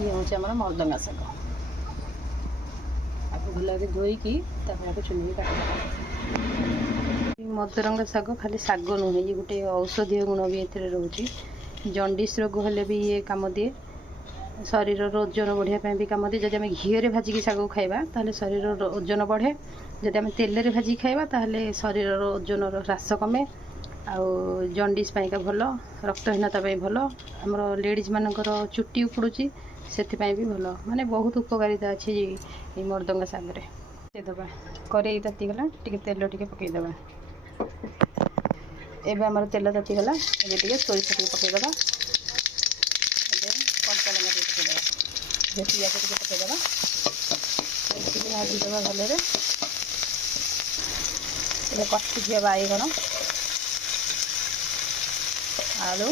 ये हूँ आम मर्दंगा शाग आपको भल धोईकी चुनी काट मदरंगा शाग खाली शाग नुहे ये गोटे औषधीय गुण भी ये रोचे जंडिस रोग हेले भी ये कम दिए शरीर ओजन बढ़ापी भी कम दिए जब आम घी भाजिकी शाग खाइबा ताहले शरीर ओजन बढ़े जब आम तेल भाजी खाइबा ताहले शरीर ओजन ह्रास कमे आउ जंडिस पाइका भल रक्तहीनता भल आमर लेडीज मानकर चुटी उपड़ुची से भी भल माने बहुत उपकारिता अच्छी ये मर्दंगा शागरे देवा कड़े तातीगला टी तेल टी पकईदे एवं आमर तेल तातीगला ये सोरिष टी पकईदे कंचा लंका टी पकईदे पियाज टी पकईदे भाजीदे भलरे कटिथिया बाईगण आलू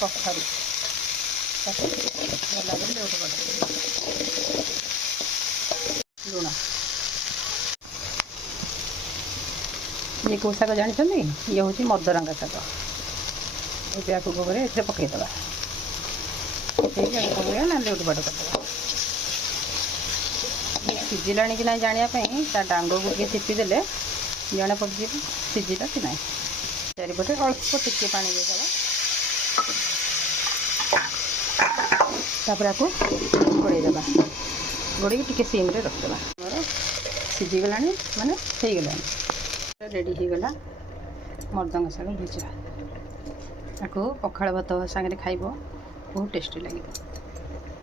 कखारू लुण ये कौ शाग जानते ये हूँ मदरंगा शाग ये गोबर ए पकईदे पकड़ा ना लुटपाट करदे सीझिला कि ना जानापी ता डांग को चिपीदे जना पड़ सीझिला कि ना चारिपटे अल्प टिके पानी देदेबा तापर घोड़ेदेबा घोड़ी टिके सिम रे रखदेबा सीझीगला माने होगला रेडी होगला मर्दंगा शाग भुजा आपको पखाड़ भात सागे खाइब बहुत टेस्टी लगे।